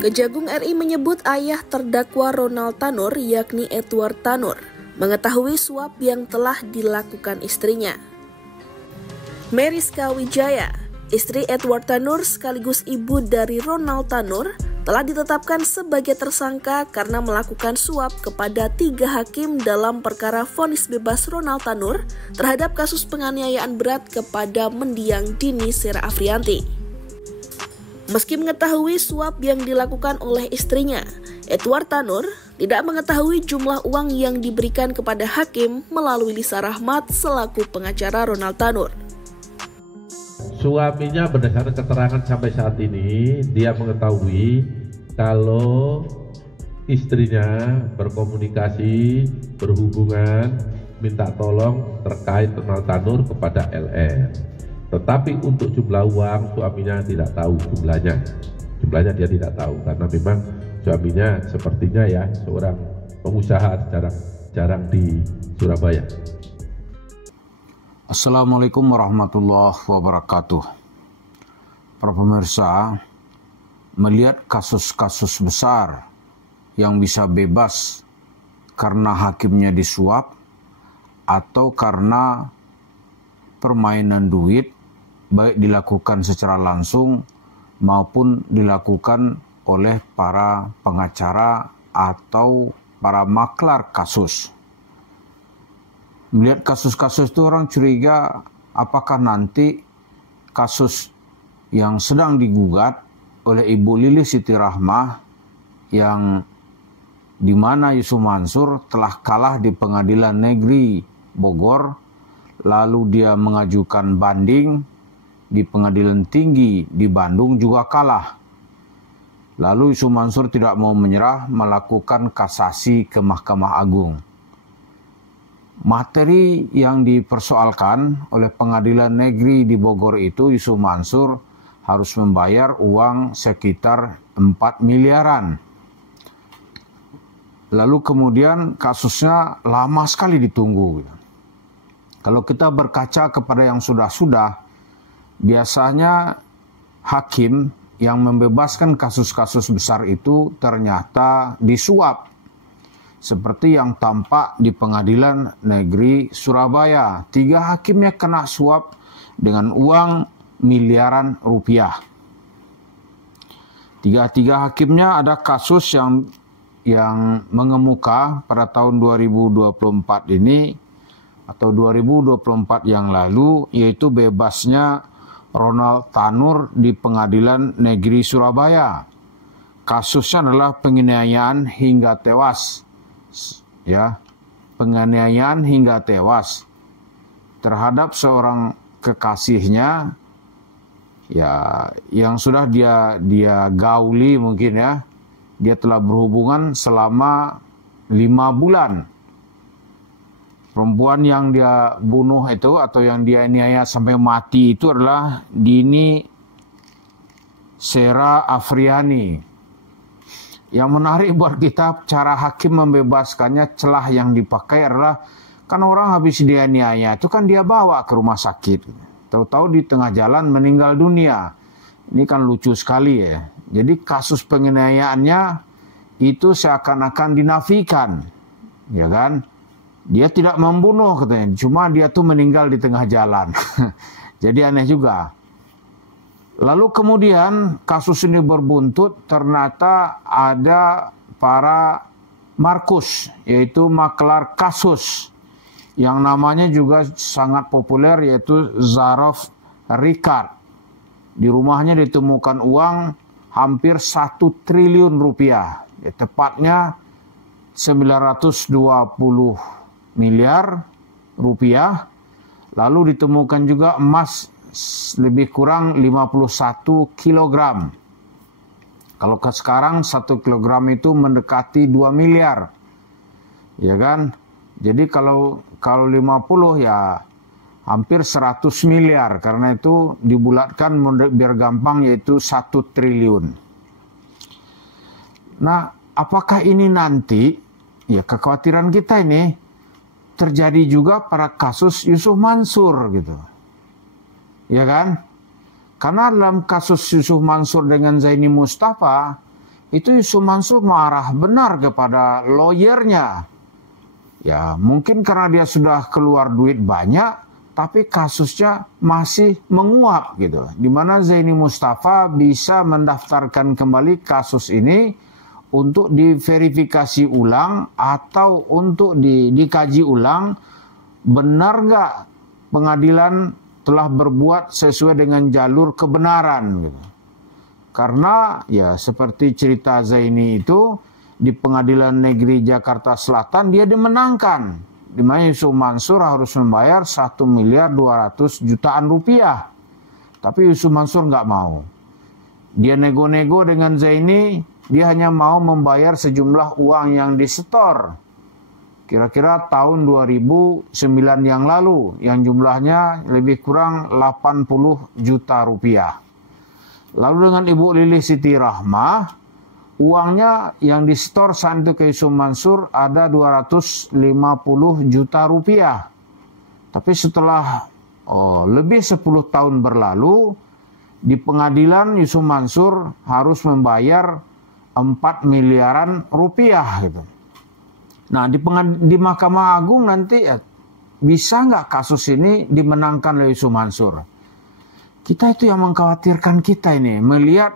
Kejagung RI menyebut ayah terdakwa Ronald Tanur, yakni Edward Tanur, mengetahui suap yang telah dilakukan istrinya. Meriska Wijaya, istri Edward Tanur sekaligus ibu dari Ronald Tanur, telah ditetapkan sebagai tersangka karena melakukan suap kepada 3 hakim dalam perkara vonis bebas Ronald Tanur terhadap kasus penganiayaan berat kepada mendiang Dini Sera Afrianti. Meski mengetahui suap yang dilakukan oleh istrinya, Edward Tanur tidak mengetahui jumlah uang yang diberikan kepada hakim melalui Lisa Rahmat selaku pengacara Ronald Tanur. Suaminya berdasarkan keterangan sampai saat ini, dia mengetahui kalau istrinya berkomunikasi, berhubungan, minta tolong terkait Ronald Tanur kepada LR. Tetapi untuk jumlah uang suaminya tidak tahu jumlahnya. Jumlahnya dia tidak tahu karena memang suaminya sepertinya ya seorang pengusaha jarang di Surabaya. Assalamualaikum warahmatullahi wabarakatuh. Para pemirsa, melihat kasus-kasus besar yang bisa bebas karena hakimnya disuap atau karena permainan duit, baik dilakukan secara langsung maupun dilakukan oleh para pengacara atau para maklar kasus. Melihat kasus-kasus itu orang curiga apakah nanti kasus yang sedang digugat oleh Ibu Lilis Siti Rahmah yang di mana Yusuf Mansur telah kalah di Pengadilan Negeri Bogor, lalu dia mengajukan banding di Pengadilan Tinggi di Bandung juga kalah. Lalu Yusuf Mansur tidak mau menyerah, melakukan kasasi ke Mahkamah Agung. Materi yang dipersoalkan oleh Pengadilan Negeri di Bogor itu, Yusuf Mansur harus membayar uang sekitar 4 miliaran. Lalu kemudian kasusnya lama sekali ditunggu. Kalau kita berkaca kepada yang sudah-sudah, biasanya hakim yang membebaskan kasus-kasus besar itu ternyata disuap. Seperti yang tampak di Pengadilan Negeri Surabaya. 3 hakimnya kena suap dengan uang miliaran rupiah. 3 hakimnya ada kasus yang mengemuka pada tahun 2024 ini atau 2024 yang lalu, yaitu bebasnya Ronald Tanur di Pengadilan Negeri Surabaya. Kasusnya adalah penganiayaan hingga tewas. Ya, penganiayaan hingga tewas terhadap seorang kekasihnya ya yang sudah dia gauli mungkin ya. Dia telah berhubungan selama 5 bulan. Perempuan yang dia bunuh itu atau yang dia aniaya sampai mati itu adalah Dini Sera Afriani. Yang menarik buat kita, cara hakim membebaskannya, celah yang dipakai adalah kan orang habis dianiaya itu kan dia bawa ke rumah sakit. Tahu-tahu di tengah jalan meninggal dunia. Ini kan lucu sekali ya. Jadi kasus penganiayaannya itu seakan-akan dinafikan. Ya kan? Dia tidak membunuh katanya, cuma dia tuh meninggal di tengah jalan. Jadi aneh juga. Lalu kemudian kasus ini berbuntut, ternyata ada para Markus, yaitu maklar kasus, yang namanya juga sangat populer, yaitu Zarof Ricard. Di rumahnya ditemukan uang hampir 1 triliun rupiah, ya, tepatnya 920 miliar rupiah. Lalu ditemukan juga emas lebih kurang 51 kilogram. Kalau ke sekarang 1 kilogram itu mendekati 2 miliar. Ya kan? Jadi kalau 50 ya hampir 100 miliar. Karena itu dibulatkan biar gampang yaitu 1 triliun. Nah, apakah ini nanti, ya kekhawatiran kita ini, terjadi juga pada kasus Yusuf Mansur gitu. Ya kan? Karena dalam kasus Yusuf Mansur dengan Zaini Mustafa itu Yusuf Mansur marah benar kepada lawyernya. Ya, mungkin karena dia sudah keluar duit banyak, tapi kasusnya masih menguap gitu. Di mana Zaini Mustafa bisa mendaftarkan kembali kasus ini untuk diverifikasi ulang atau untuk dikaji ulang, benar nggak pengadilan telah berbuat sesuai dengan jalur kebenaran gitu. Karena ya seperti cerita Zaini itu, di Pengadilan Negeri Jakarta Selatan dia dimenangkan, di mana Yusuf Mansur harus membayar 1.200.000.000 rupiah. Tapi Yusuf Mansur nggak mau. Dia nego-nego dengan Zaini, dia hanya mau membayar sejumlah uang yang disetor. Kira-kira tahun 2009 yang lalu, yang jumlahnya lebih kurang 80 juta rupiah. Lalu dengan Ibu Lili Siti Rahmah, uangnya yang disetor saat itu ke Yusuf Mansur ada 250 juta rupiah. Tapi setelah lebih 10 tahun berlalu, di pengadilan Yusuf Mansur harus membayar 4 miliaran rupiah gitu. Nah, di Mahkamah Agung nanti bisa nggak kasus ini dimenangkan oleh Yusuf Mansur? Kita itu yang mengkhawatirkan kita ini, melihat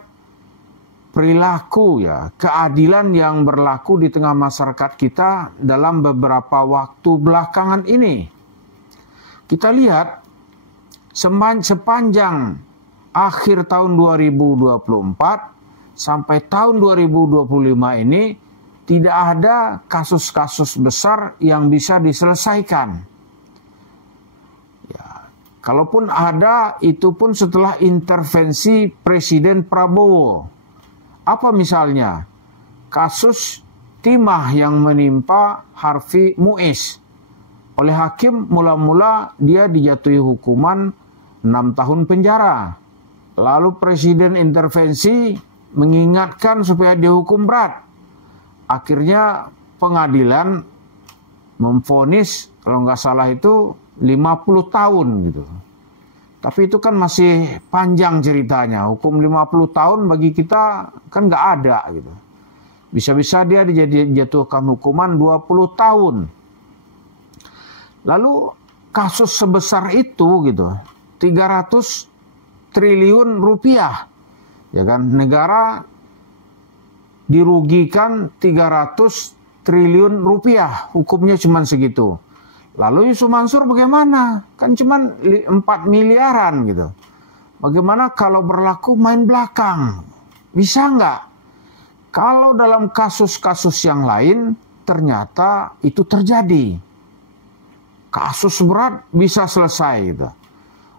perilaku ya, keadilan yang berlaku di tengah masyarakat kita dalam beberapa waktu belakangan ini. Kita lihat sepanjang akhir tahun 2024 sampai tahun 2025 ini tidak ada kasus-kasus besar yang bisa diselesaikan. Ya, kalaupun ada, itu pun setelah intervensi Presiden Prabowo. Apa misalnya? Kasus timah yang menimpa Harvey Muiz. Oleh hakim mula-mula dia dijatuhi hukuman 6 tahun penjara. Lalu Presiden intervensi mengingatkan supaya dihukum berat. Akhirnya pengadilan memvonis kalau nggak salah itu 50 tahun gitu. Tapi itu kan masih panjang ceritanya. Hukum 50 tahun bagi kita kan nggak ada gitu. Bisa-bisa dia dijatuhkan hukuman 20 tahun. Lalu kasus sebesar itu gitu, 300 triliun rupiah. Ya kan, negara dirugikan 300 triliun rupiah, hukumnya cuma segitu. Lalu Yusuf Mansur bagaimana? Kan cuma 4 miliaran gitu. Bagaimana kalau berlaku main belakang? Bisa nggak? Kalau dalam kasus-kasus yang lain ternyata itu terjadi. Kasus berat bisa selesai gitu.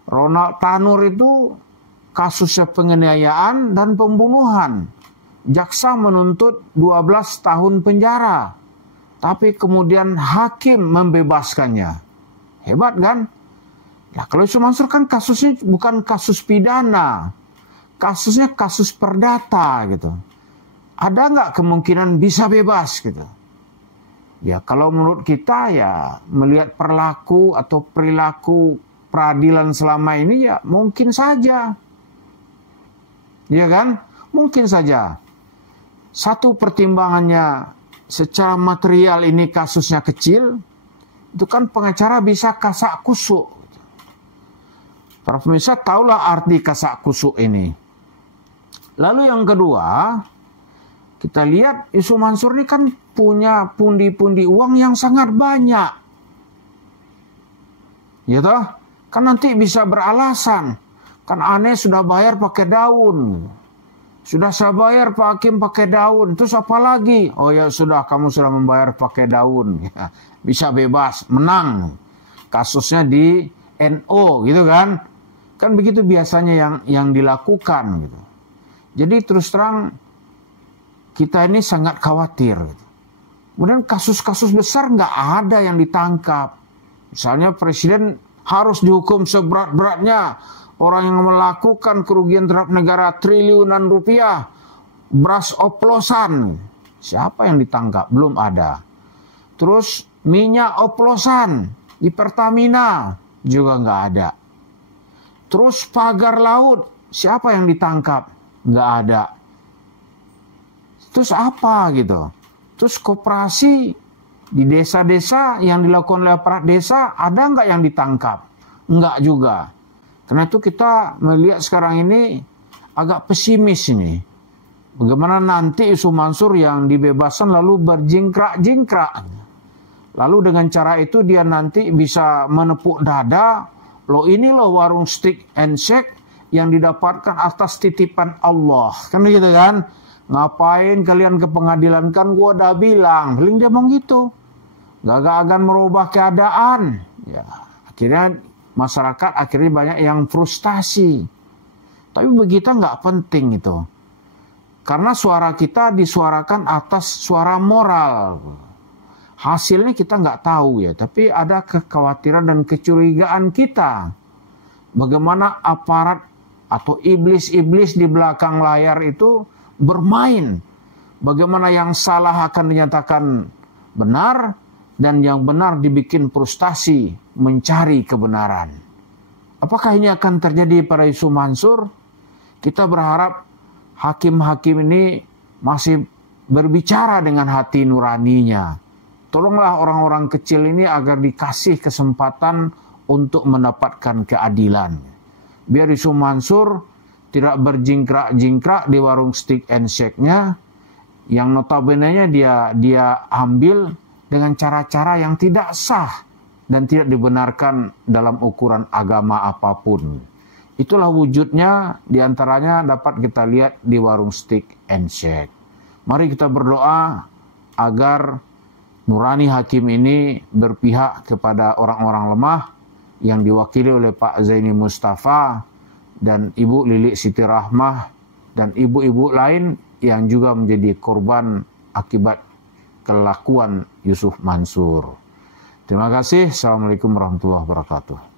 Ronald Tanur itu kasusnya penganiayaan dan pembunuhan. Jaksa menuntut 12 tahun penjara. Tapi kemudian hakim membebaskannya. Hebat kan? Ya, kalau Yusuf Mansur kan kasusnya bukan kasus pidana. Kasusnya kasus perdata gitu. Ada nggak kemungkinan bisa bebas gitu? Ya kalau menurut kita ya melihat perilaku atau perilaku peradilan selama ini ya mungkin saja. Ya kan? Mungkin saja. Satu pertimbangannya secara material ini kasusnya kecil, itu kan pengacara bisa kasak kusuk. Para pemirsa tahulah arti kasak kusuk ini. Lalu yang kedua, kita lihat Yusuf Mansur ini kan punya pundi-pundi uang yang sangat banyak. Ya toh? Kan nanti bisa beralasan. Kan aneh sudah bayar pakai daun. Sudah saya bayar Pak Hakim pakai daun. Terus apa lagi? Oh ya sudah, kamu sudah membayar pakai daun. Ya, bisa bebas, menang. Kasusnya di NO gitu kan. Kan begitu biasanya yang dilakukan gitu. Jadi terus terang kita ini sangat khawatir gitu. Kemudian kasus-kasus besar nggak ada yang ditangkap. Misalnya presiden harus dihukum seberat-beratnya. Orang yang melakukan kerugian terhadap negara triliunan rupiah, beras oplosan, siapa yang ditangkap? Belum ada. Terus minyak oplosan di Pertamina juga nggak ada. Terus pagar laut, siapa yang ditangkap? Nggak ada. Terus apa gitu? Terus koperasi di desa-desa yang dilakukan oleh aparat desa, ada nggak yang ditangkap? Enggak juga. Karena itu kita melihat sekarang ini agak pesimis ini. Bagaimana nanti Yusuf Mansur yang dibebaskan lalu berjingkrak-jingkrak. Lalu dengan cara itu dia nanti bisa menepuk dada, loh ini loh warung steak and shake yang didapatkan atas titipan Allah. Kan gitu kan? Ngapain kalian ke pengadilan, kan gua udah bilang. Paling dia ngomong gitu. Gak akan merubah keadaan. Ya, akhirnya masyarakat banyak yang frustasi. Tapi bagi kita nggak penting itu. Karena suara kita disuarakan atas suara moral. Hasilnya kita nggak tahu ya. Tapi ada kekhawatiran dan kecurigaan kita. Bagaimana aparat atau iblis-iblis di belakang layar itu bermain. Bagaimana yang salah akan dinyatakan benar. Dan yang benar dibikin frustasi mencari kebenaran. Apakah ini akan terjadi pada Yusuf Mansur? Kita berharap hakim-hakim ini masih berbicara dengan hati nuraninya. Tolonglah orang-orang kecil ini agar dikasih kesempatan untuk mendapatkan keadilan. Biar Yusuf Mansur tidak berjingkrak-jingkrak di warung steak and shake-nya, yang notabene-nya dia ambil dengan cara-cara yang tidak sah dan tidak dibenarkan dalam ukuran agama apapun. Itulah wujudnya, diantaranya dapat kita lihat di warung steak and shake. Mari kita berdoa agar nurani hakim ini berpihak kepada orang-orang lemah yang diwakili oleh Pak Zaini Mustafa dan Ibu Lilik Siti Rahmah dan ibu-ibu lain yang juga menjadi korban akibat kelakuan Yusuf Mansur. Terima kasih. Assalamualaikum warahmatullahi wabarakatuh.